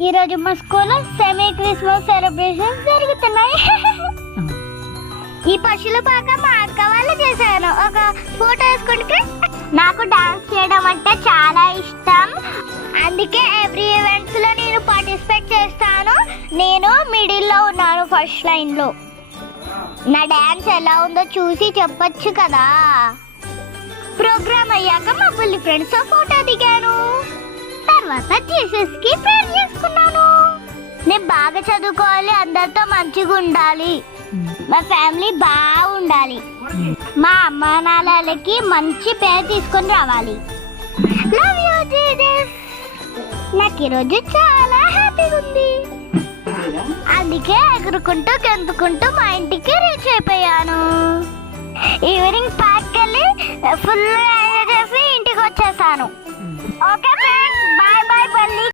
ఈరోజు మా స్కూల్లో సెమీ క్రిస్మస్ సెలబ్రేషన్స్ జరుగుతున్నాయి. ఈ పశువుల పాక మా అక్క వాళ్ళు చేశాను. ఒక ఫోటో వేసుకుంటే నాకు డాన్స్ చేయడం అంటే చాలా ఇష్టం. అందుకే ఎవ్రీ ఈవెంట్స్ లో నేను పార్టిసిపేట్ చేస్తాను. నేను మిడిల్ లో ఉన్నాను, ఫస్ట్ లైన్ లో. నా డాన్స్ ఎలా ఉందో చూసి చెప్పొచ్చు కదా. ప్రోగ్రామ్ అయ్యాక మా పుల్లి ఫ్రెండ్స్ తో ఫోటో దిగాను. తర్వాత జీసస్ కి ప్రేయర్ చేసుకున్నాను. నేను బాగా చదువుకోవాలి, అందరితో మంచిగా ఉండాలి, మా ఫ్యామిలీ బాగుండాలి, మా అమ్మా నాన్నలకి మంచి పేరు తీసుకొని రావాలి. Love you Jesus. నాకు ఈరోజు చాలా హ్యాపీగా ఉంది. అందుకే ఎగురుకుంటూ గెంతుకుంటూ మా ఇంటికి రీచ్ అయిపోయాను. ఈవినింగ్ పార్క్ వెళ్ళి ఫుల్ ఎంజాయ్ చేసి ఇంటికి వచ్చేసాను. Okay friends, bye bye.